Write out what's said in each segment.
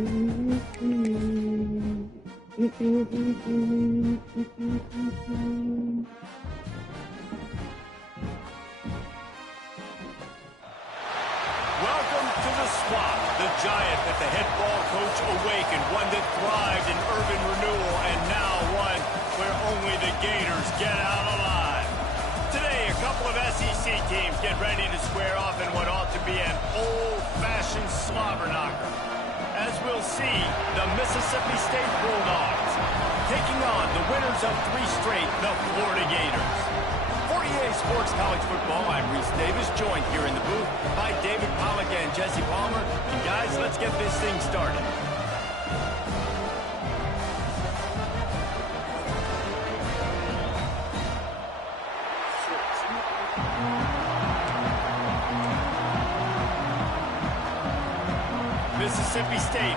to the swamp, the giant that the head ball coach awakened, one that thrived in urban renewal, and now one where only the Gators get out alive. Today, a couple of SEC teams get ready to square off in what ought to be an old-fashioned slobber knocker. As we'll see, the Mississippi State Bulldogs taking on the winners of 3 straight, the Florida Gators. For EA Sports College Football, I'm Reese Davis, joined here in the booth by David Pollack and Jesse Palmer. And guys, let's get this thing started. Mississippi State.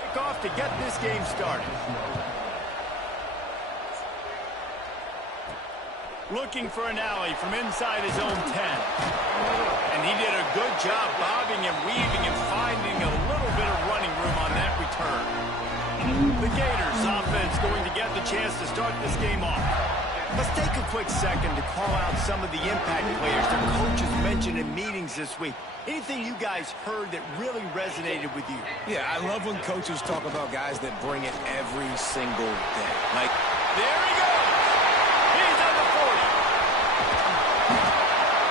Kick off to get this game started. Looking for an alley from inside his own 10. And he did a good job bobbing and weaving and finding a little bit of running room on that return. The Gators offense going to get the chance to start this game off. Let's take a quick second to call out some of the impact players their coaches mentioned in meetings this week. Anything you guys heard that really resonated with you? Yeah, I love when coaches talk about guys that bring it every single day. Like, there he goes. He's on the 40.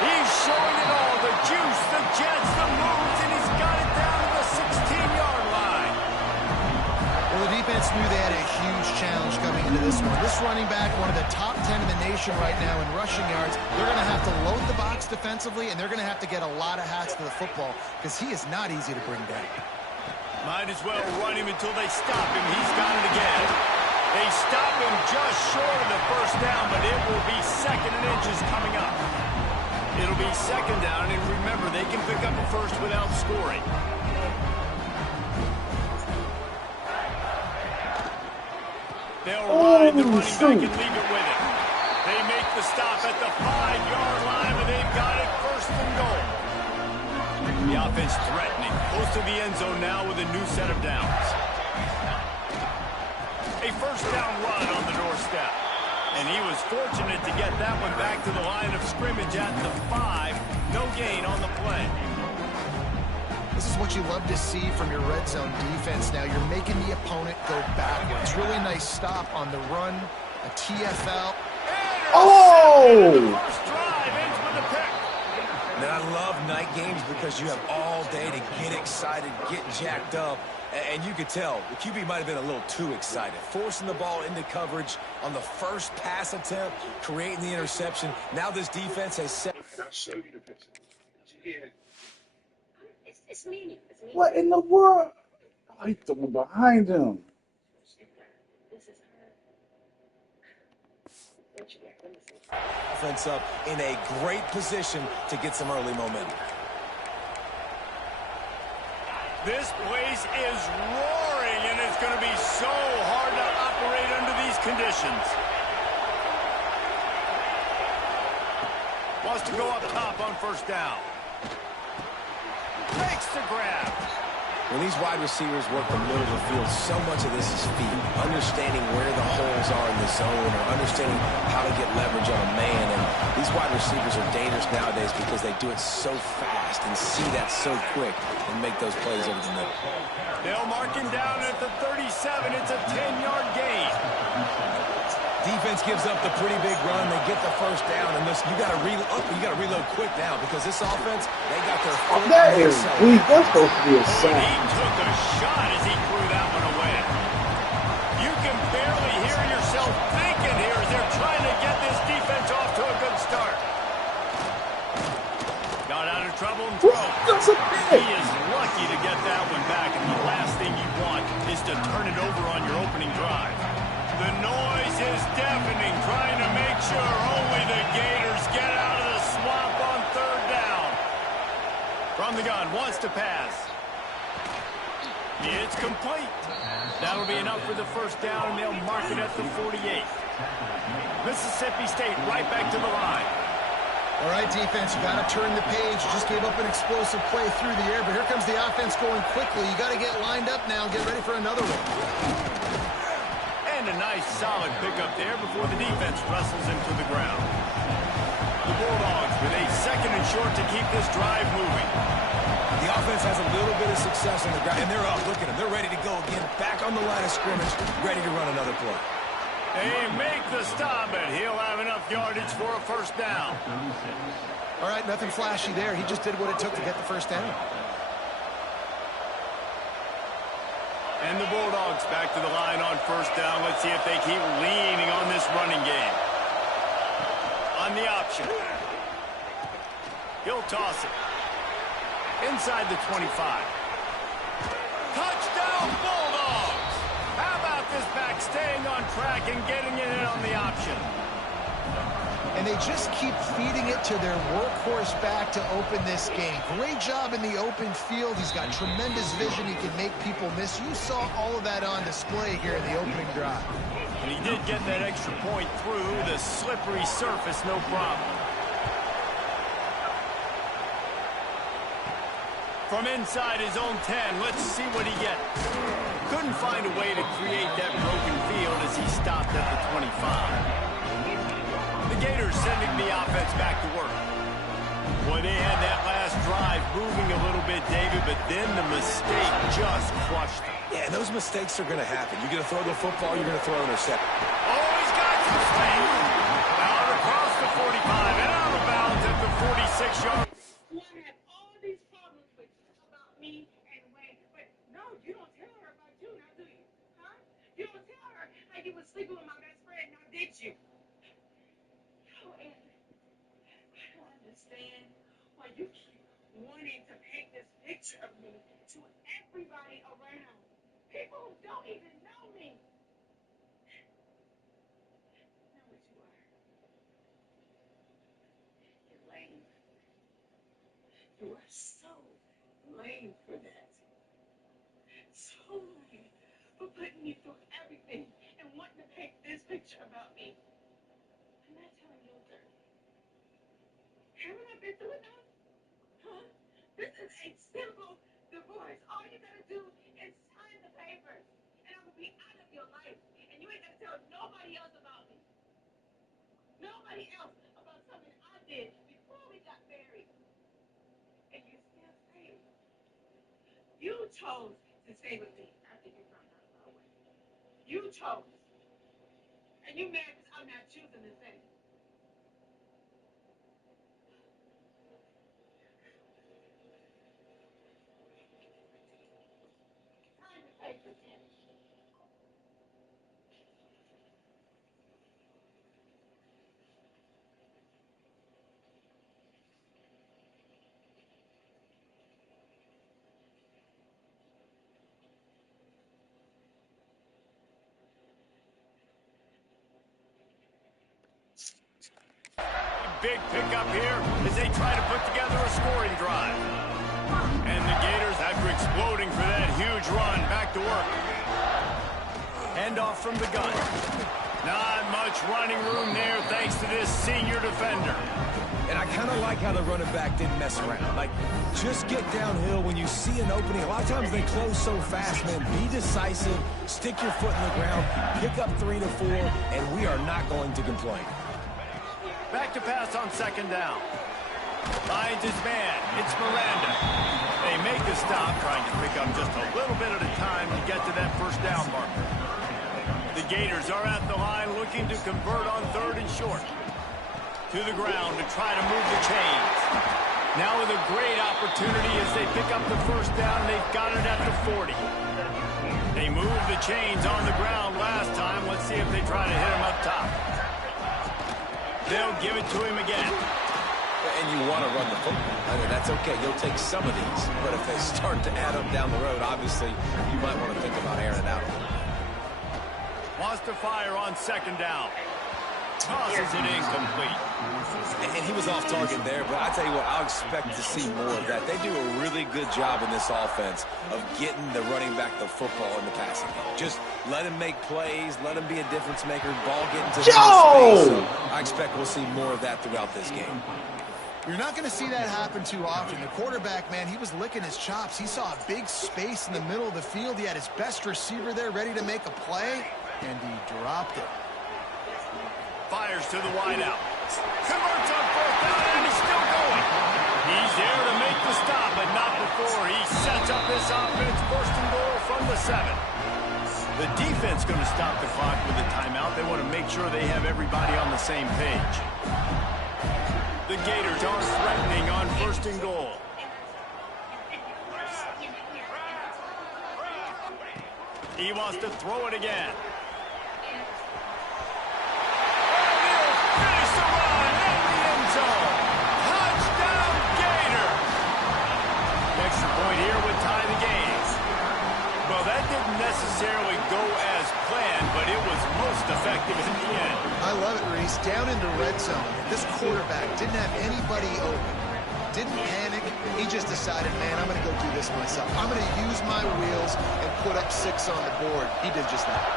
He's showing it all. The juice, the jets, the moves, and he's got it down to the 16-yard line. Well, the defense knew they had a huge challenge coming into this one. This running back, one of the top 10 in the nation right now in rushing yards. They're going to have to load the box defensively, and they're going to have to get a lot of hats to the football because he is not easy to bring down. Might as well run him until they stop him. He's got it again. They stop him just short of the first down, but it will be 2nd and inches coming up. It'll be 2nd down, and remember, they can pick up a first without scoring. They'll ride the running back and leave it with him. They make the stop at the 5-yard line, but they've got it 1st and goal. The offense threatening, close to the end zone now with a new set of downs. A 1st down run on the doorstep. And he was fortunate to get that one back to the line of scrimmage at the 5. No gain on the play. This is what you love to see from your red zone defense now. You're making the opponent go backwards. Really nice stop on the run, a TFL. Oh! The first drive ends with a pick. Man, I love night games because you have all day to get excited, get jacked up. And you could tell the QB might have been a little too excited. Forcing the ball into coverage on the first pass attempt, creating the interception. Now this defense has set. I'll show you the picture. Yeah. It's me. What in the world? I like the one behind him. This is her. Offense up in a great position to get some early momentum. This place is roaring, and it's going to be so hard to operate under these conditions. Wants to go up top on 1st down. Makes the grab. When these wide receivers work the middle of the field, so much of this is feet. Understanding where the holes are in the zone or understanding how to get leverage on a man. And these wide receivers are dangerous nowadays because they do it so fast and see that so quick and make those plays over the middle. They'll mark him down at the 37. It's a 10-yard gain. Defense gives up the pretty big run. They get the first down, and you got to reload quick now because this offense, they got their foot. That is weak. That's supposed to be a sack. He took a shot as he threw that one away. You can barely hear yourself thinking here as they're trying to get this defense off to a good start. Got out of trouble and throw. That's a He is lucky to get that one back, and the last thing you want is to turn it over on your opening drive. The noise is deafening, trying to make sure only the Gators get out of the swamp on third down. From the gun, wants to pass. It's complete. That'll be enough for the first down, and they'll mark it at the 48. Mississippi State right back to the line. All right, defense, you got to turn the page. You just gave up an explosive play through the air, but here comes the offense going quickly. You got to get lined up now and get ready for another one. And a nice solid pickup there before the defense wrestles him to the ground. The Bulldogs with a second and short to keep this drive moving. The offense has a little bit of success on the ground, and they're up. Look at them. They're ready to go again. Back on the line of scrimmage, ready to run another play. They make the stop, and he'll have enough yardage for a first down. All right, nothing flashy there. He just did what it took to get the first down. And the Bulldogs back to the line on first down. Let's see if they keep leaning on this running game. On the option. He'll toss it. Inside the 25. Touchdown, Bulldogs! How about this back staying on track and getting it in on the option? And they just keep feeding it to their workhorse back to open this game. Great job in the open field. He's got tremendous vision. He can make people miss. You saw all of that on display here in the opening drive. And he did get that extra point through the slippery surface, no problem. From inside his own 10, let's see what he gets. Couldn't find a way to create that broken field as he stopped at the 25. The Gators sending the offense back to work. Boy, they had that last drive moving a little bit, David, but then the mistake just crushed them. Yeah, those mistakes are going to happen. You're going to throw the football, you're going to throw an interception. Oh, he's got some space. Out across the 45 and out of bounds at the 46-yard. You had all these problems with about me and Wayne, but no, you don't tell her about you now, do you? Huh? You don't tell her how you were sleeping with my best friend, now did you? No, and I don't understand why you keep wanting to paint this picture of me to everybody around. People who don't even know me. Know what you are. You're lame. You are so lame for that. So lame for putting me through everything and wanting to paint this picture about me. I'm not telling you, dirty. Haven't I been through enough? Huh? This is a simple divorce. All you gotta do is sign the papers, and I will be out of your life. And you ain't gonna tell nobody else about me. Nobody else about something I did before we got married. And you still stay. You chose to stay with me after you found out about it. You chose. And you mad because I'm not choosing to stay. Sign the papers, Tim. Big pickup here as they try to put together a scoring drive. And the Gators, after exploding for that huge run, back to work. Handoff from the gun. Not much running room there thanks to this senior defender. And I kind of like how the running back didn't mess around. Like, just get downhill when you see an opening. A lot of times they close so fast, man. Be decisive, stick your foot in the ground, pick up 3 to 4, and we are not going to complain. Back to pass on second down. Finds his man. It's Miranda. They make a stop, trying to pick up just a little bit at a time to get to that first down marker. The The Gators are at the line looking to convert on 3rd and short. To the ground to try to move the chains. Now with a great opportunity as they pick up the first down. They've got it at the 40. They moved the chains on the ground last time. Let's see if they try to hit him up top. They'll give it to him again. And you want to run the football. I mean, that's okay. You'll take some of these. But if they start to add up down the road, obviously, you might want to think about airing it out. Wants to fire on 2nd down. Tosses it incomplete. And he was off target there, but I tell you what, I'll expect to see more of that. They do a really good job in this offense of getting the running back the football in the passing game. Just let him make plays, let him be a difference maker, ball get into his space. So I expect we'll see more of that throughout this game. You're not going to see that happen too often. The quarterback, man, he was licking his chops. He saw a big space in the middle of the field. He had his best receiver there ready to make a play, and he dropped it. Fires to the wideout. Converts on 4th down, and he's still going. He's there to make the stop, but not before he sets up this offense. 1st and goal from the 7. The defense going to stop the clock with a timeout. They want to make sure they have everybody on the same page. The Gators are threatening on 1st and goal. He wants to throw it again. Necessarily go as planned, but it was most effective in the end. I love it, Reese. Down into red zone. This quarterback didn't have anybody open. Didn't panic. He just decided, man, I'm going to go do this myself. I'm going to use my wheels and put up 6 on the board. He did just that.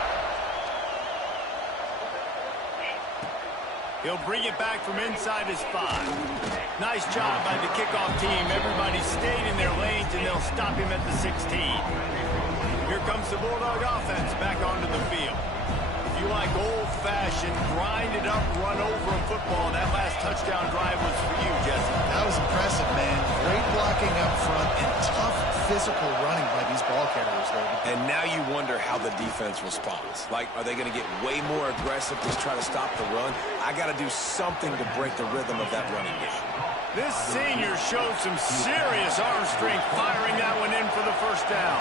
He'll bring it back from inside his 5. Nice job by the kickoff team. Everybody stayed in their lanes, and they'll stop him at the 16. Here comes the Bulldog offense back onto the field. If you like old-fashioned, grind-it-up, run-over football, that last touchdown drive was for you, Jesse. That was impressive, man. Great blocking up front and tough physical running by these ball carriers, David. And now you wonder how the defense responds. Like, are they going to get way more aggressive to try to stop the run? I got to do something to break the rhythm of that running game. This senior showed some serious arm strength firing that one in for the 1st down.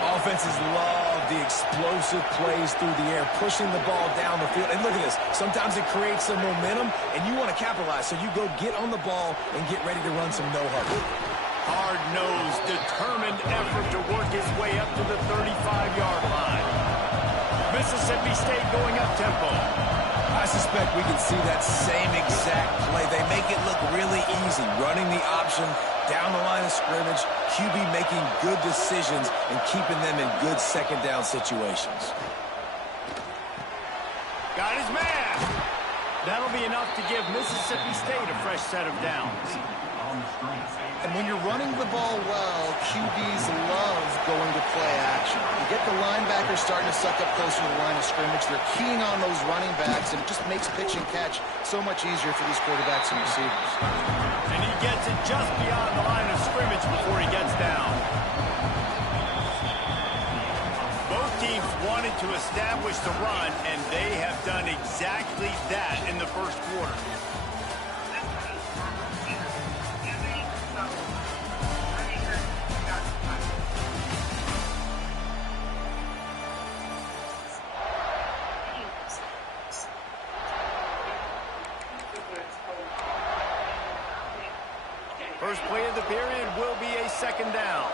Offenses love the explosive plays through the air, pushing the ball down the field. And look at this. Sometimes it creates some momentum, and you want to capitalize. So you go get on the ball and get ready to run some no-huddle. Hard-nosed, determined effort to work his way up to the 35-yard line. Mississippi State going up-tempo. I suspect we can see that same exact play. They make it look really easy, running the option down the line of scrimmage, QB making good decisions and keeping them in good 2nd down situations. Got his man. That'll be enough to give Mississippi State a fresh set of downs. And when you're running the ball well, QBs love going to play action. You get the linebackers starting to suck up closer to the line of scrimmage. They're keying on those running backs, and it just makes pitch and catch so much easier for these quarterbacks and receivers. And he gets it just beyond the line of scrimmage before he gets down. Both teams wanted to establish the run, and they have done exactly that in the 1st quarter. First play of the period will be a 2nd down.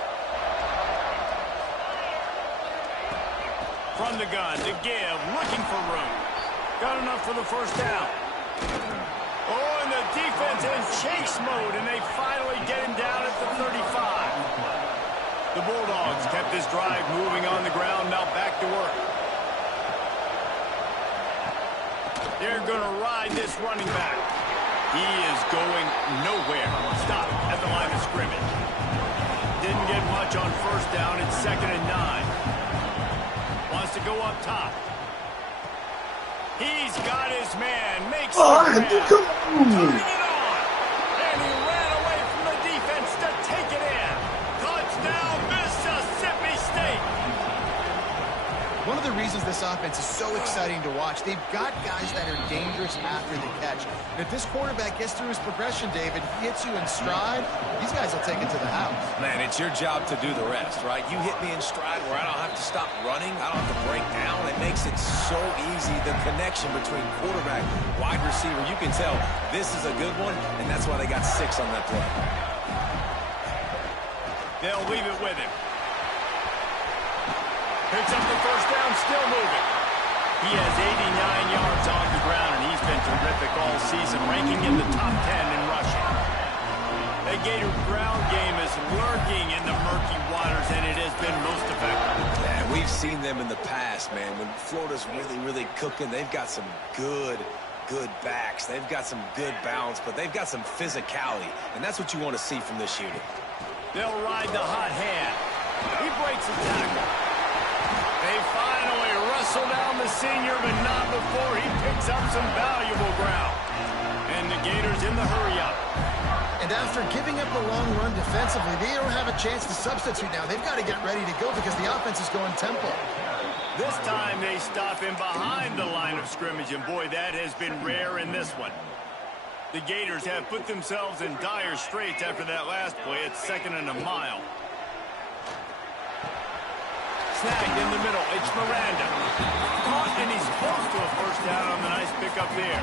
From the gun to give, looking for room. Got enough for the 1st down. Oh, and the defense in chase mode, and they finally get him down at the 35. The Bulldogs kept this drive moving on the ground, now back to work. They're going to ride this running back. He is going nowhere. Stop at the line of scrimmage. Didn't get much on 1st down. It's 2nd and 9. Wants to go up top. He's got his man. Makes turning it on. And he ran away from the defense to take it in. Touchdown, Mississippi State. One of the reasons this offense is so exciting to watch. They've got guys that are dangerous after the catch. And if this quarterback gets through his progression, David, hits you in stride, these guys will take it to the house. Man, it's your job to do the rest, right? You hit me in stride where I don't have to stop running. I don't have to break down. It makes it so easy. The connection between quarterback, wide receiver, you can tell this is a good one, and that's why they got 6 on that play. They'll leave it with him. Picks up the first down, still moving. He has 89 yards on the ground, and he's been terrific all season, ranking in the top 10 in rushing. The Gator ground game is lurking in the murky waters, and it has been most effective. Yeah, we've seen them in the past, man. When Florida's really, really cooking, they've got some good backs. They've got some good balance, but they've got some physicality, and that's what you want to see from this unit. They'll ride the hot hand. He breaks the tackle. They finally wrestle down the senior, but not before he picks up some valuable ground. And the Gators in the hurry-up. And after giving up the long run defensively, they don't have a chance to substitute now. They've got to get ready to go because the offense is going tempo. This time they stop him behind the line of scrimmage, and boy, that has been rare in this one. The Gators have put themselves in dire straits after that last play. It's 2nd and a mile. Snagged in the middle. It's Miranda. Caught, and he's close to a first down on the nice pickup there.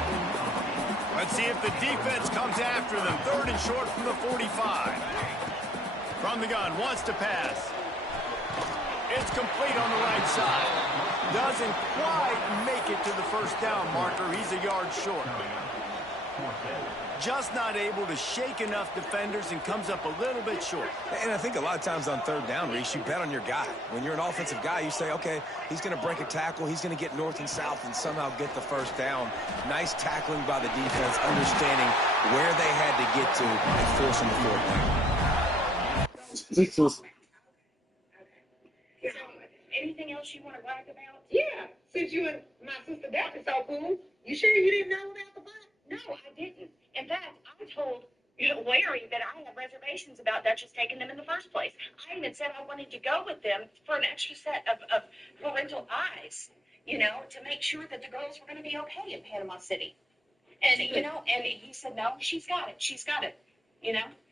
Let's see if the defense comes after them. 3rd and short from the 45. From the gun, wants to pass. It's complete on the right side. Doesn't quite make it to the first down marker. He's a yard short. Just not able to shake enough defenders and comes up a little bit short. And I think a lot of times on 3rd down, Reese, you bet on your guy. When you're an offensive guy, you say, okay, he's going to break a tackle, he's going to get north and south and somehow get the first down. Nice tackling by the defense, understanding where they had to get to and forcing the 4th down. This is Anything else you want to brag about? Yeah, since you and my sister Beth is so cool, you sure you didn't know about the fight? No, I didn't. In fact, I told Larry that I had reservations about Duchess taking them in the first place. I even said I wanted to go with them for an extra set of parental eyes, to make sure that the girls were going to be okay in Panama City. And, and he said, no, she's got it. She's got it,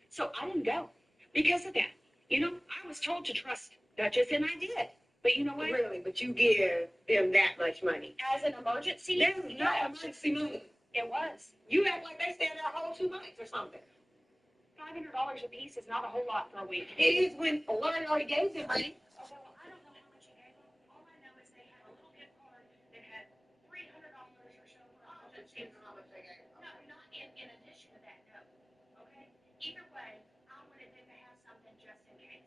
So I didn't go because of that. I was told to trust Duchess, and I did. But you know what? Really? But you give them that much money? As an emergency? That's not emergency money. It was. You act like they stayed there a whole 2 months or something. $500 a piece is not a whole lot for a week. It is when Larry already gave them money. Oh, well, I don't know how much he gave them. All I know is they had a little gift card that had $300 or so for emergencies. How much they gave them? No, not in addition to that, no. Okay? Either way, I wanted them to have something just in case.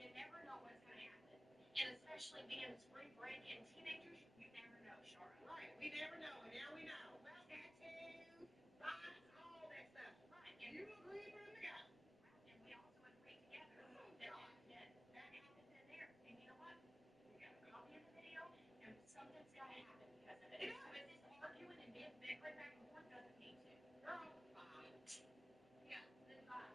You never know what's going to happen. And especially being spring break and teenagers, you never know, Charlotte. Right. We never know, and now we know. Well, tattoos, bonnets, all that stuff. Right. And you agree from the guy. And we also agreed together that happens in there. And you know what? We got a copy of the video, and something's got to happen because of it. But this arguing and being bickering back and forth doesn't need to. Girl, bye. Yeah, then bye.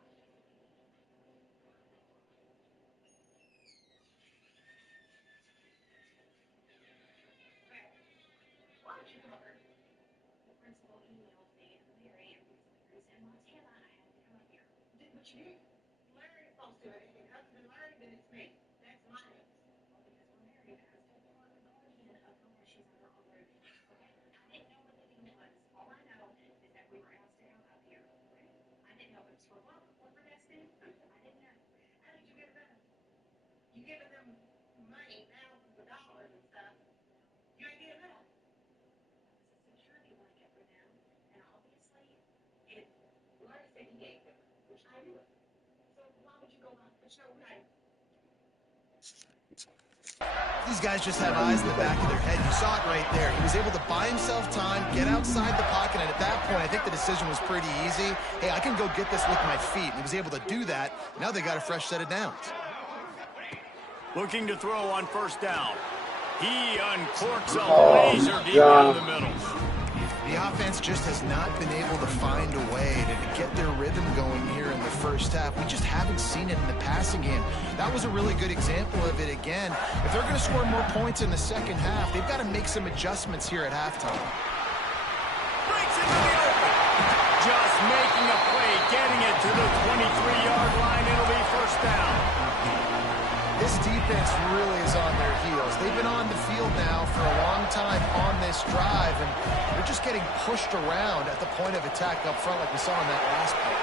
The principal emailed me, Larry, and Montana, I had to come up here. Did what you did. Larry's supposed to. Anything other than Larry, then it's me. That's my news. Well, because when Larry passed, I told the guardian of the she's under already. Okay? I didn't know what the deal was. All I know is that we were asked to come up here. Okay? I didn't know if it was for work or for destiny. I didn't know. How did you get it done? You giving them money, thousands of dollars and stuff. You ain't getting enough. It's a security blanket for them, and obviously, Larry said he gave them, which I knew. So why would you go on the show right? These guys just have eyes in the back of their head. You saw it right there. He was able to buy himself time, get outside the pocket, and at that point, I think the decision was pretty easy. Hey, I can go get this with my feet. And he was able to do that. Now they got a fresh set of downs. Looking to throw on first down. He uncorks a laser deep down the middle. The offense just has not been able to find a way to get their rhythm going here in the first first half. We just haven't seen it in the passing game. That was a really good example of it again. If they're going to score more points in the second half, they've got to make some adjustments here at halftime. Breaks into the open. Just making a play, getting it to the 23-yard line. It'll be first down. This defense really is on their heels. They've been on the field now for a long time on this drive, and they're just getting pushed around at the point of attack up front like we saw in that last play.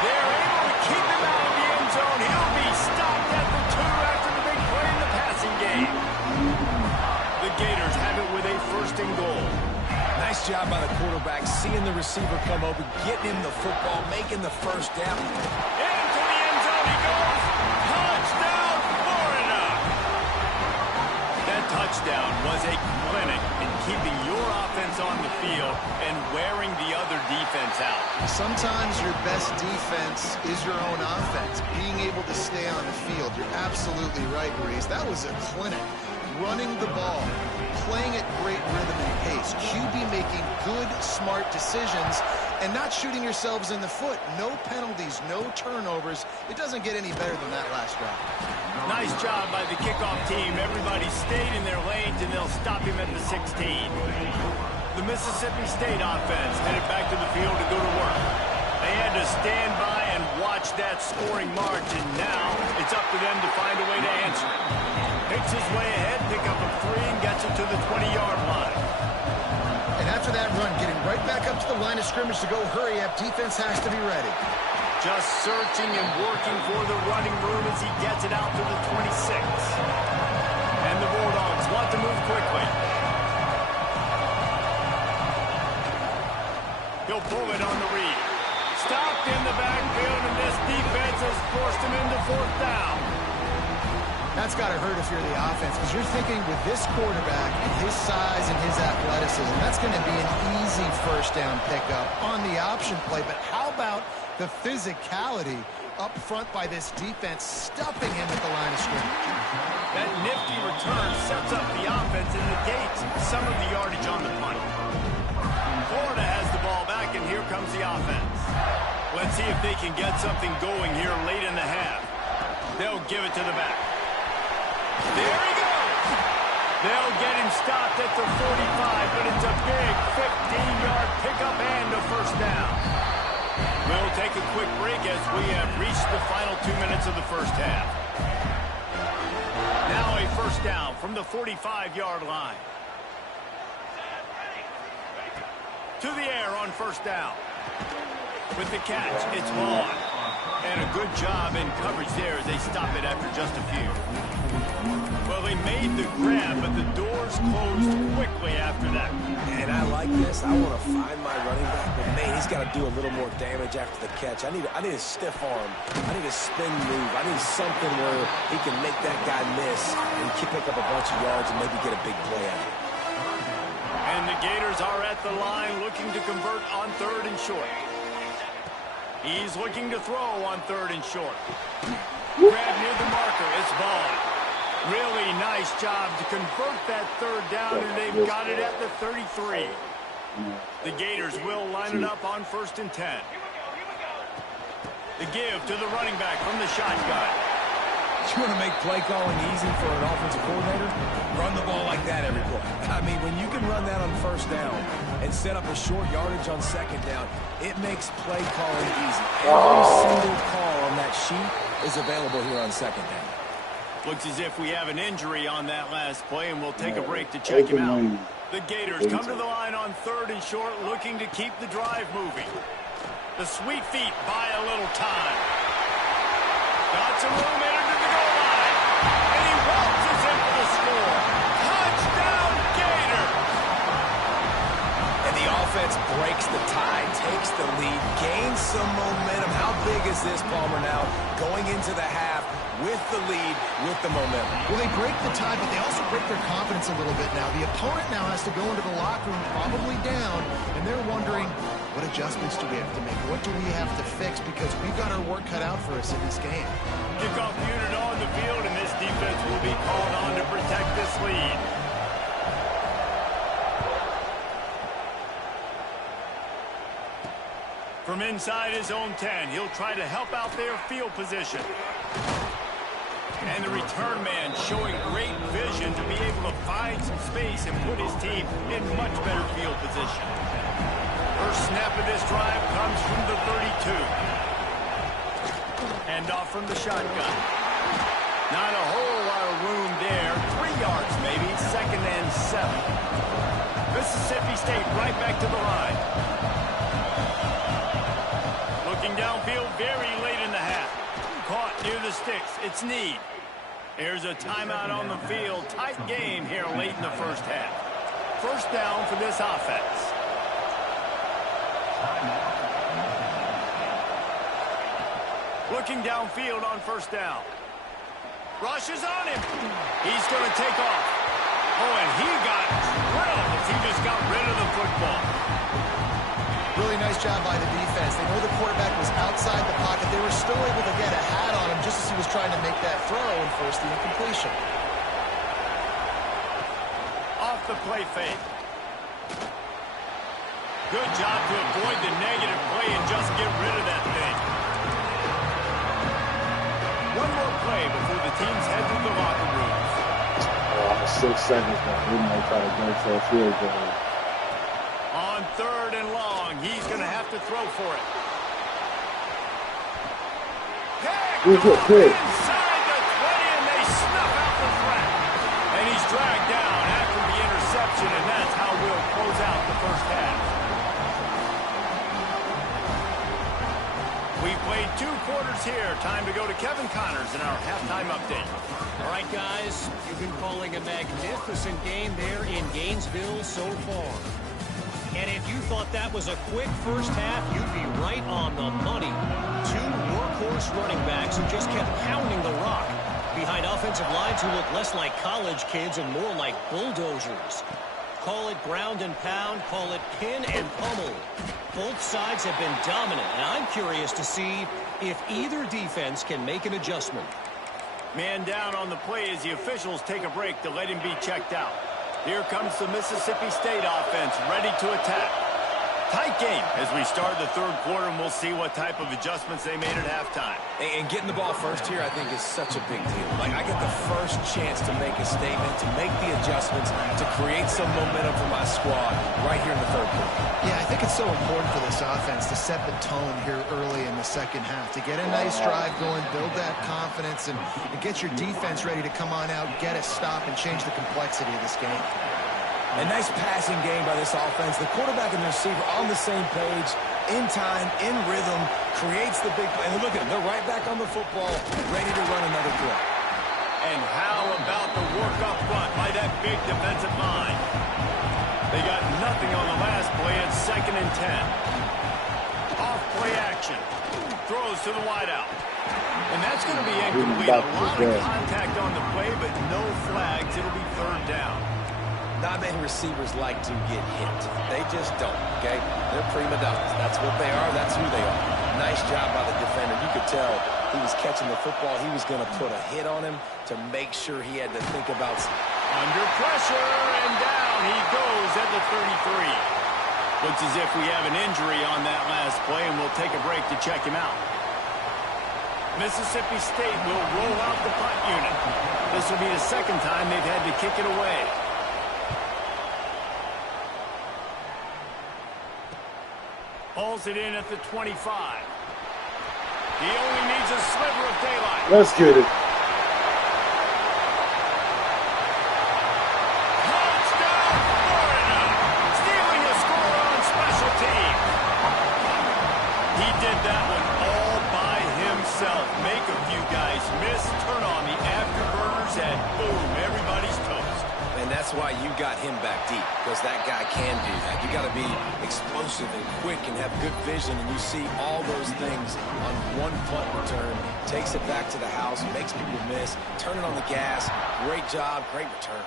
They're able to keep him out of the end zone. He'll be stopped at the 2 after the big play in the passing game. The Gators have it with a first and goal. Nice job by the quarterback, seeing the receiver come open, getting him the football, making the first down. Into the end zone he goes. Touchdown, Florida! That touchdown was a clinic in keeping your offense on the field and wearing the other defense out. Sometimes your best defense is your own offense, being able to stay on the field. You're absolutely right, Reese. That was a clinic. Running the ball, playing at great rhythm and pace, QB making good, smart decisions, and not shooting yourselves in the foot. No penalties, no turnovers. It doesn't get any better than that last drive. Nice job by the kickoff team. Everybody stayed in their lanes, and they'll stop him at the 16. The Mississippi State offense headed back to the field to go to work. They had to stand by and watch that scoring march, and now it's up to them to find a way to answer it. Picks his way ahead, pick up a 3, and gets it to the 20-yard line. And after that run, getting right back up to the line of scrimmage to go hurry up, defense has to be ready. Just searching and working for the running room as he gets it out to the 26. And the Bulldogs want to move quickly. He'll pull it on the read. Stopped in the backfield, and this defense has forced him into 4th down. That's got to hurt if you're the offense, because you're thinking with this quarterback and his size and his athleticism, that's going to be an easy first down pickup on the option play. But how about the physicality up front by this defense, stuffing him at the line of scrimmage? That nifty return sets up the offense and negates some of the yardage on the punt. Florida has the ball back, and here comes the offense. Let's see if they can get something going here late in the half. They'll give it to the back. There he goes. They'll get him stopped at the 45, but it's a big 15-yard pickup and a first down. We'll take a quick break as we have reached the final 2 minutes of the first half. Now a first down from the 45-yard line. To the air on first down. With the catch, it's Vaughn. And a good job in coverage there as they stop it after just a few. Well, they made the grab, but the doors closed quickly after that. And I like this. I want to find my running back, but man, he's got to do a little more damage after the catch. I need a stiff arm. I need a spin move. I need something where he can make that guy miss and pick up a bunch of yards and maybe get a big play out of it. And the Gators are at the line looking to convert on 3rd and short. He's looking to throw on 3rd and short. Grab near the marker. It's Vaughn. Really nice job to convert that 3rd down, and they've got it at the 33. The Gators will line it up on 1st and 10. The give to the running back from the shotgun. You want to make play calling easy for an offensive coordinator? Run the ball like that every play. I mean, when you can run that on first down and set up a short yardage on 2nd down, it makes play calling easy. Every single call on that sheet is available here on 2nd down. Looks as if we have an injury on that last play, and we'll take a break to check him out. The Gators come to the line on 3rd and short, looking to keep the drive moving. The sweet feet buy a little time. Got some room into the goal line, and he waltzes in for the score. Touchdown, Gators! And the offense breaks the tie, takes the lead, gains some momentum. How big is this, Palmer, now going into the half with the lead, with the momentum? Well, they break the tie, but they also break their confidence a little bit now. The opponent now has to go into the locker room probably down, and they're wondering, what adjustments do we have to make? What do we have to fix? Because we've got our work cut out for us in this game. Kickoff unit on the field, and this defense will be called on to protect this lead. From inside his own 10, he'll try to help out their field position. And the return man showing great vision to be able to find some space and put his team in much better field position. First snap of this drive comes from the 32. And off from the shotgun. Not a whole lot of room there. 3 yards maybe, 2nd and 7. Mississippi State right back to the line. Looking downfield very late in the half. Caught near the sticks. It's Need. There's a timeout on the field. Tight game here late in the first half. First down for this offense. Looking downfield on first down. Rushes on him. He's going to take off. Oh, and he got drilled as he just got rid of the football. Really nice job by the defense. They know the quarterback was outside the pocket. They were still able to get a hat on him just as he was trying to make that throw and force the incompletion. Off the play fake. Good job to avoid the negative play and just get rid of that thing. One more play before the teams head to the locker rooms. Oh, 6 seconds now. We might try to go for a field goal. On 3rd and long, he's going to have to throw for it. Pick off inside the 20, and they snuff out the threat. And he's dragged down after the interception, and that's how we'll close out the first half. We played 2 quarters here. Time to go to Kevin Connors in our halftime update. All right, guys, you've been calling a magnificent game there in Gainesville so far. And if you thought that was a quick first half, you'd be right on the money. 2 workhorse running backs who just kept pounding the rock behind offensive lines who look less like college kids and more like bulldozers. Call it ground and pound, call it pin and pummel. Both sides have been dominant, and I'm curious to see if either defense can make an adjustment. Man down on the play as the officials take a break to let him be checked out. Here comes the Mississippi State offense ready to attack. Tight game as we start the 3rd quarter, and we'll see what type of adjustments they made at halftime. And getting the ball first here, I think, is such a big deal. Like, I get the first chance to make a statement, to make the adjustments, to create some momentum for my squad right here in the 3rd quarter. Yeah, I think it's so important for this offense to set the tone here early in the second half, to get a nice drive going, build that confidence, and get your defense ready to come on out, get a stop, and change the complexity of this game. A nice passing game by this offense. The quarterback and the receiver on the same page, in time, in rhythm, creates the big play. And look at them. They're right back on the football, ready to run another play. And how about the work up front by that big defensive line? They got nothing on the last play. It's 2nd and 10. Off play action. Throws to the wideout. And that's going to be incomplete. A lot of contact on the play, but no flags. It'll be 3rd down. Not many receivers like to get hit. They just don't, okay? They're prima donnas. That's what they are. That's who they are. Nice job by the defender. You could tell he was catching the football. He was going to put a hit on him to make sure he had to think about... Under pressure, and down he goes at the 33. Looks as if we have an injury on that last play, and we'll take a break to check him out. Mississippi State will roll out the punt unit. This will be the 2nd time they've had to kick it away. Hauls it in at the 25. He only needs a sliver of daylight. Let's get it. Touchdown, Florida! Stealing a score on special teams. He did that one all by himself. Make a few guys miss, turn on the afterburners, and boom, everybody's toast. And that's why you got him back deep, because that guy can do that. You got to be explosive and quick and have good vision, and you see all those things on one punt return. Takes it back to the house, makes people miss, turning on the gas. Great job, great return.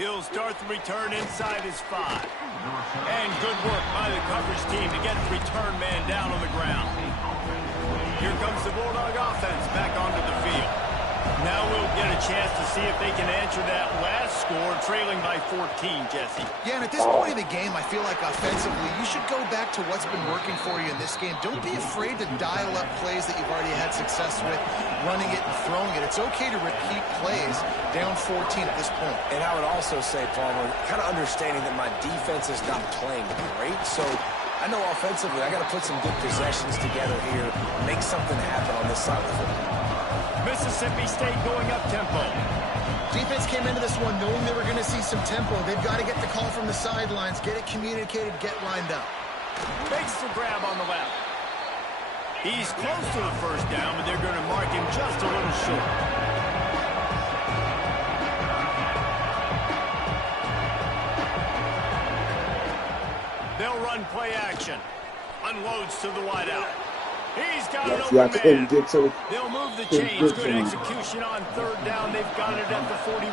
He'll start the return inside his 5. And good work by the coverage team to get the return man down on the ground. Here comes the Bulldog offense back onto the field. Now we'll get a chance to see if they can answer that last score, trailing by 14, Jesse. Yeah, and at this point in the game, I feel like offensively, you should go back to what's been working for you in this game. Don't be afraid to dial up plays that you've already had success with, running it and throwing it. It's okay to repeat plays down 14 at this point. And I would also say, Palmer, kind of understanding that my defense is not playing great, so I know offensively I got to put some good possessions together here, make something happen on this side of the football. Mississippi State going up tempo. Defense came into this one knowing they were going to see some tempo. They've got to get the call from the sidelines, get it communicated, get lined up. Makes the grab on the left. He's close to the first down, but they're going to mark him just a little short. They'll run play action. Unloads to the wideout. He's got an open man. They'll move the chains. Good execution on third down. They've got it at the 41.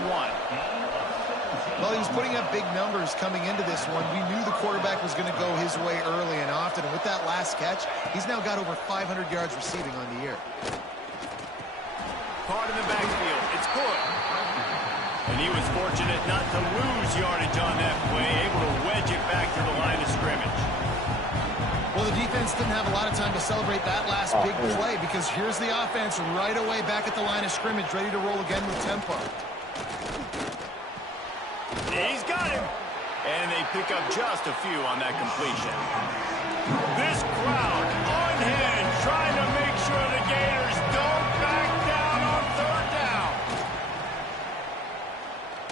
Well, he was putting up big numbers coming into this one. We knew the quarterback was going to go his way early and often. And with that last catch, he's now got over 500 yards receiving on the year. Caught in the backfield. It's good. And he was fortunate not to lose yardage on that play, able to wedge it back to the line of scrimmage. Well, the defense didn't have a lot of time to celebrate that last big play because here's the offense right away back at the line of scrimmage, ready to roll again with tempo. He's got him. And they pick up just a few on that completion. This crowd on hand trying to make sure the Gators don't back down on third down.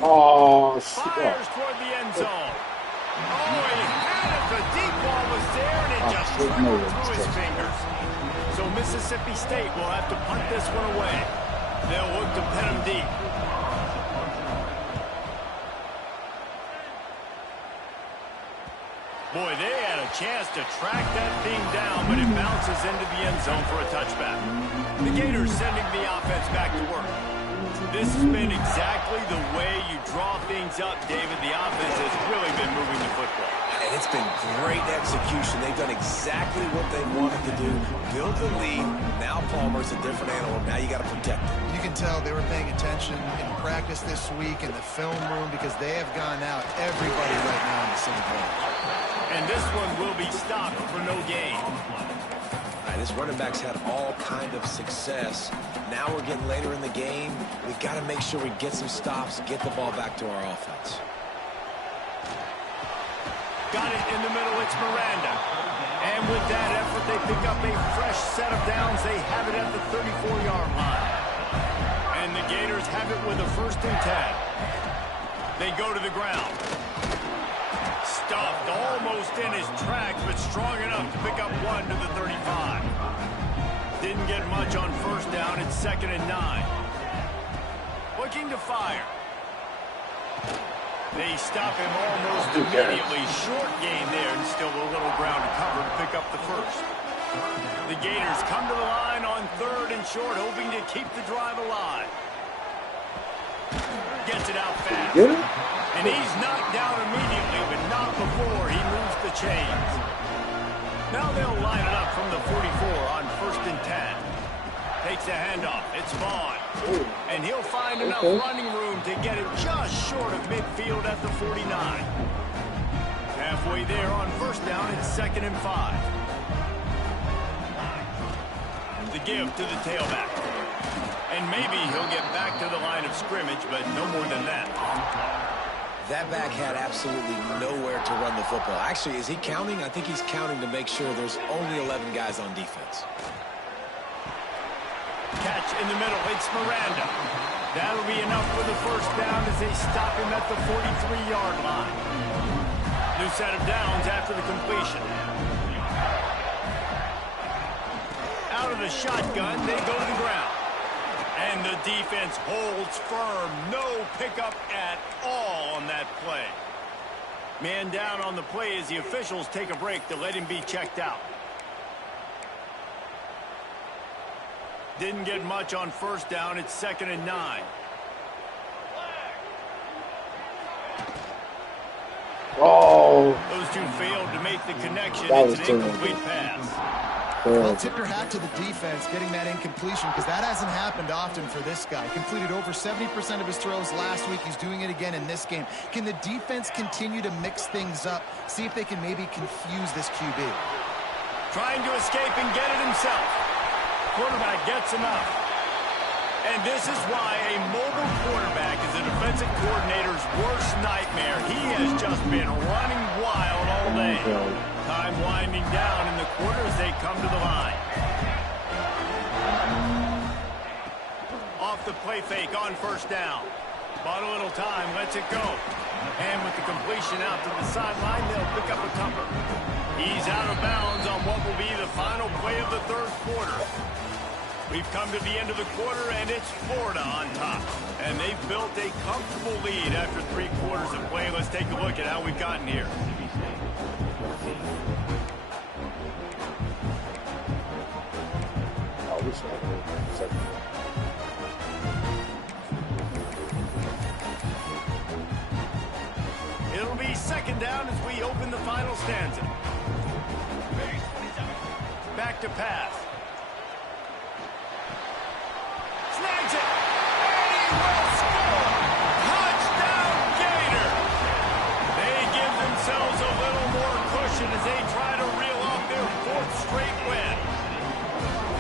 Oh, fires toward the end zone. Oh, he had it. The deep ball was there, and it just trickled through his fingers. So Mississippi State will have to punt this one away. They'll look to pin him deep. Boy, they had a chance to track that thing down, but it bounces into the end zone for a touchback. The Gators sending the offense back to work. This has been exactly the way you draw things up, David. The offense has really been moving the football. And it's been great execution. They've done exactly what they wanted to do. Build the lead. Now Palmer's a different animal. Now you got to protect it. You can tell they were paying attention in practice this week in the film room because they have gone out everybody right now in the same page. And this one will be stopped for no gain. All right, this running back's had all kind of success. Now we're getting later in the game. We've got to make sure we get some stops, get the ball back to our offense. Got it in the middle. It's Miranda. And with that effort, they pick up a fresh set of downs. They have it at the 34-yard line. And the Gators have it with a 1st and 10. They go to the ground. Stuffed almost in his tracks, but strong enough to pick up one to the 35. Didn't get much on 1st down. It's 2nd and 9. Looking to fire. They stop him almost immediately. Short gain there, and still a little ground to cover to pick up the 1st. The Gators come to the line on 3rd and short, hoping to keep the drive alive. Gets it out fast. And he's knocked down immediately, but not before he moves the chains. Now they'll line it up from the 44 on 1st and 10. Takes a handoff. It's Vaughn. And he'll find enough running room to get it just short of midfield at the 49. Halfway there on 1st down, it's 2nd and 5. The give to the tailback. And maybe he'll get back to the line of scrimmage, but no more than that. That back had absolutely nowhere to run the football. Actually, is he counting? I think he's counting to make sure there's only 11 guys on defense. Catch in the middle. It's Miranda. That'll be enough for the 1st down as they stop him at the 43-yard line. New set of downs after the completion. Out of the shotgun, they go to the ground. And the defense holds firm. No pickup at all on that play. Man down on the play as the officials take a break to let him be checked out. Didn't get much on 1st down. It's 2nd and 9. Oh. Those two failed to make the connection. That It's was an incomplete pass. Well, tip your hat to the defense getting that incompletion, because that hasn't happened often for this guy. Completed over 70% of his throws last week. He's doing it again in this game. Can the defense continue to mix things up? See if they can maybe confuse this QB. Trying to escape and get it himself. Quarterback gets him up. And this is why a mobile quarterback is a defensive coordinator's worst nightmare. He has just been running wild all day. Time winding down in the quarter as they come to the line. Off the play fake on first down. Bought a little time, lets it go. And with the completion out to the sideline, they'll pick up a couple. He's out of bounds on what will be the final play of the third quarter. We've come to the end of the quarter, and it's Florida on top. And they've built a comfortable lead after 3 quarters of play. Let's take a look at how we've gotten here. It'll be second down as we open the final stanza. Back to pass. Snags it. And he will score. Touchdown, Gator. They give themselves a little more cushion as they try to reel off their 4th straight win.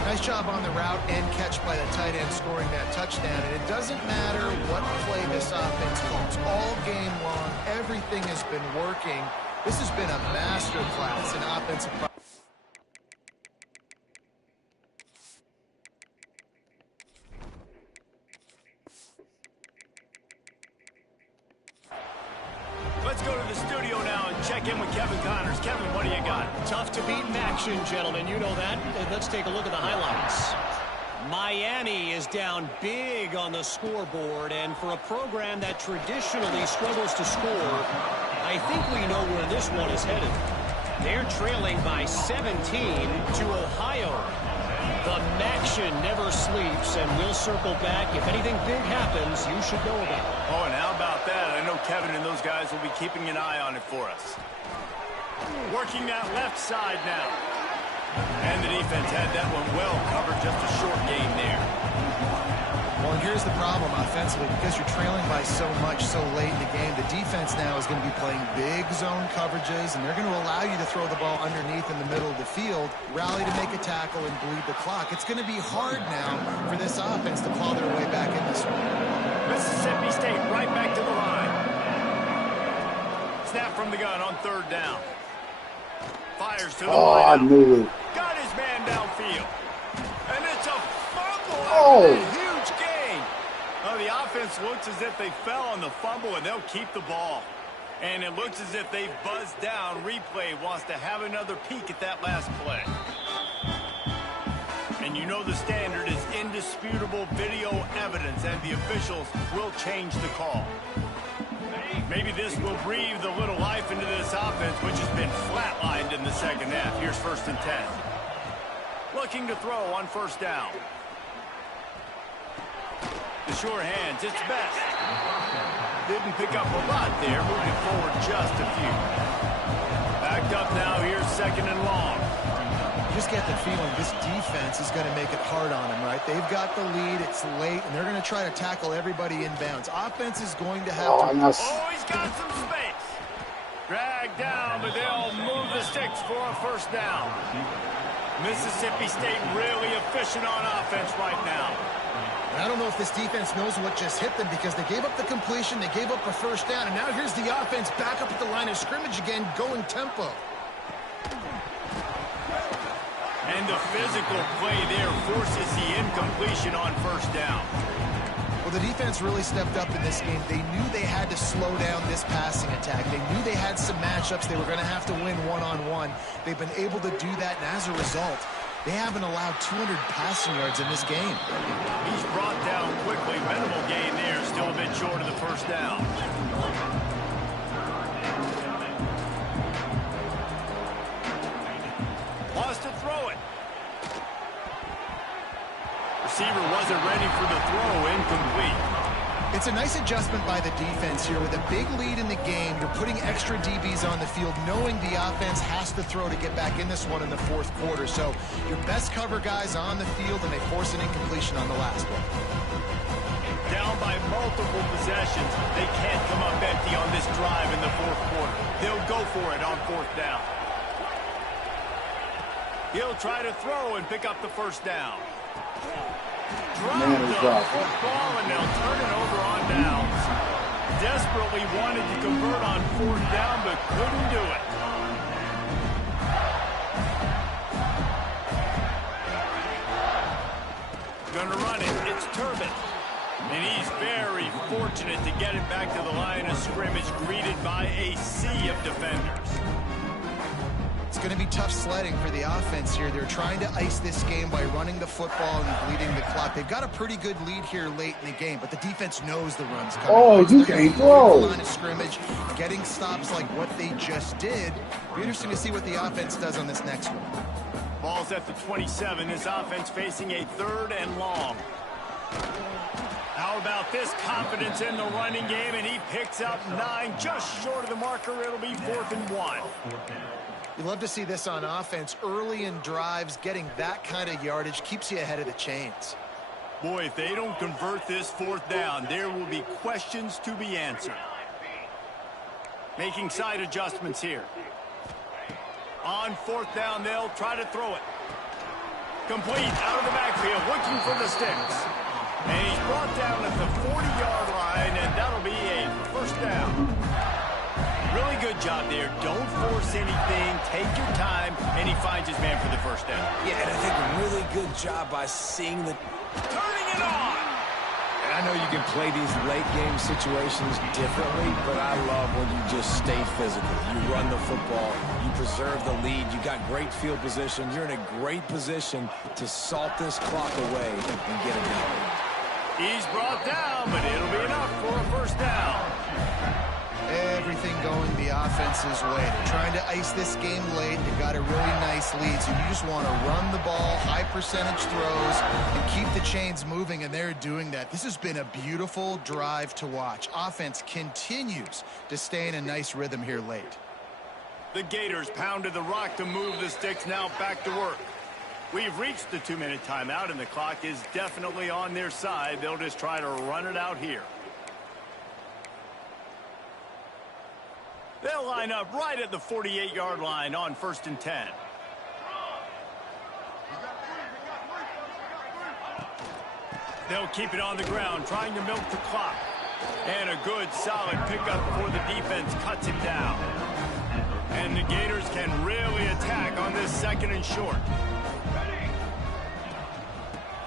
Nice job on the route and catch by the tight end scoring that touchdown. And it doesn't matter what play this offense calls. All game long, everything has been working. This has been a masterclass in offensive play. Let's go to the studio now and check in with Kevin Connors. Kevin, what do you got? Tough to beat in action, gentlemen. You know that. Let's take a look at the highlights. Miami is down big on the scoreboard, and for a program that traditionally struggles to score, I think we know where this one is headed. They're trailing by 17 to Ohio. The Maction never sleeps, and we'll circle back. If anything big happens, you should know about it. Oh, and how about that? I know Kevin and those guys will be keeping an eye on it for us. Working that left side now. And the defense had that one well covered, just a short gain there. Well, and here's the problem offensively. Because you're trailing by so much so late in the game, the defense now is going to be playing big zone coverages, and they're going to allow you to throw the ball underneath in the middle of the field, rally to make a tackle, and bleed the clock. It's going to be hard now for this offense to claw their way back in this one. Mississippi State right back to the line. Snap from the gun on third down. Fires to the line. I knew it. Got his man downfield. And it's a fumble. Oh. A huge gain. Oh, the offense looks as if they fell on the fumble, and they'll keep the ball. And it looks as if they've buzzed down. Replay wants to have another peek at that last play. And you know the standard is indisputable video evidence, and the officials will change the call. Maybe this will breathe a little life into this offense, which has been flatlined in the second half. Here's 1st and 10. Looking to throw on first down. The sure hands, it's best. Didn't pick up a lot there, moving forward just a few. Backed up now, here's 2nd and long. You just get the feeling this defense is going to make it hard on them, right? They've got the lead, it's late, and they're going to try to tackle everybody inbounds. Offense is going to have to... Oh, he's got some space. Dragged down, but they'll move the sticks for a first down. Mississippi State really efficient on offense right now. I don't know if this defense knows what just hit them, because they gave up the completion, they gave up a first down, and now here's the offense back up at the line of scrimmage again, going tempo. And the physical play there forces the incompletion on first down. Well, the defense really stepped up in this game. They knew they had to slow down this passing attack. They knew they had some matchups they were going to have to win one-on-one. They've been able to do that, and as a result, they haven't allowed 200 passing yards in this game. He's brought down quickly. Minimal gain there, still a bit short of the first down. Wants to throw it. Receiver wasn't ready for the throw, incomplete. It's a nice adjustment by the defense here. With a big lead in the game, you're putting extra DBs on the field, knowing the offense has to throw to get back in this one in the fourth quarter. So your best cover guys on the field, and they force an incompletion on the last one. Down by multiple possessions. They can't come up empty on this drive in the fourth quarter. They'll go for it on fourth down. He'll try to throw and pick up the first down. Drop the football, and they'll turn it over on downs. Desperately wanted to convert on fourth down, but couldn't do it. Gonna run it. It's Turbin. And he's very fortunate to get it back to the line of scrimmage, greeted by a sea of defenders. It's going to be tough sledding for the offense here. They're trying to ice this game by running the football and bleeding the clock. They've got a pretty good lead here late in the game, but the defense knows the run's coming. Oh, you can't throw. Line of scrimmage, getting stops like what they just did. Be interesting to see what the offense does on this next one. Ball's at the 27. This offense facing a 3rd and long. How about this confidence in the running game, and he picks up 9, just short of the marker. It'll be 4th and 1. You love to see this on offense. Early in drives, getting that kind of yardage keeps you ahead of the chains. Boy, if they don't convert this 4th down, there will be questions to be answered. Making side adjustments here. On 4th down, they'll try to throw it. Complete out of the backfield, looking for the sticks. And he's brought down at the 40-yard line, and that'll be a first down. Really good job there. Don't force anything. Take your time, and he finds his man for the first down. Yeah, and I think a really good job by seeing the... Turning it on! And I know you can play these late-game situations differently, but I love when you just stay physical. You run the football. You preserve the lead. You got great field position. You're in a great position to salt this clock away and get it done. He's brought down, but it'll be enough for a first down. Everything going the offense's way. They're trying to ice this game late. They've got a really nice lead, so you just want to run the ball, high percentage throws, and keep the chains moving, and they're doing that. This has been a beautiful drive to watch. Offense continues to stay in a nice rhythm here late. The Gators pounded the rock to move the sticks, now back to work. We've reached the 2-minute timeout, and the clock is definitely on their side. They'll just try to run it out here. They'll line up right at the 48-yard line on 1st and 10. They'll keep it on the ground, trying to milk the clock. And a good, solid pickup before the defense cuts it down. And the Gators can really attack on this 2nd and short.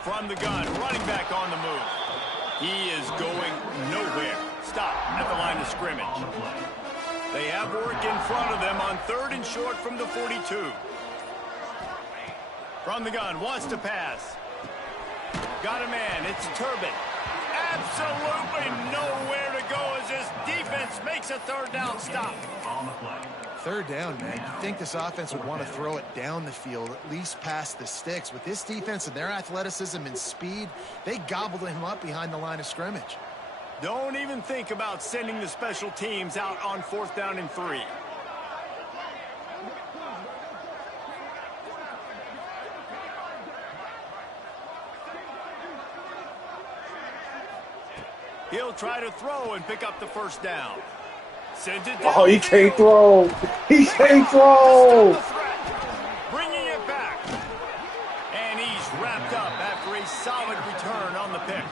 From the gun, running back on the move. He is going nowhere. Stop at the line of scrimmage. They have work in front of them on 3rd and short from the 42. From the gun, wants to pass. Got a man, it's Turbin. Absolutely nowhere to go as this defense makes a 3rd down stop. 3rd down, man. You'd think this offense would want to throw it down the field, at least past the sticks. With this defense and their athleticism and speed, they gobbled him up behind the line of scrimmage. Don't even think about sending the special teams out on 4th down and 3. He'll try to throw and pick up the first down. Sends it down. Oh, he can't throw. He can't throw. Bringing it back. And he's wrapped up after a solid return on the pick.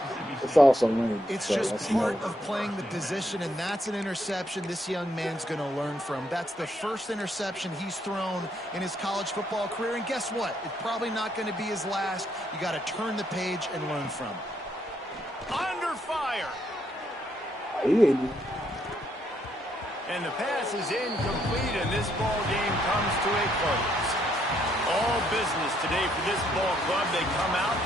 It's also winning. It's so just part of playing the position, and that's an interception this young man's going to learn from. That's the first interception he's thrown in his college football career, and guess what? It's probably not going to be his last. You got to turn the page and learn from it. Under fire. And the pass is incomplete, and this ball game comes to a close. All business today for this ball club. They come out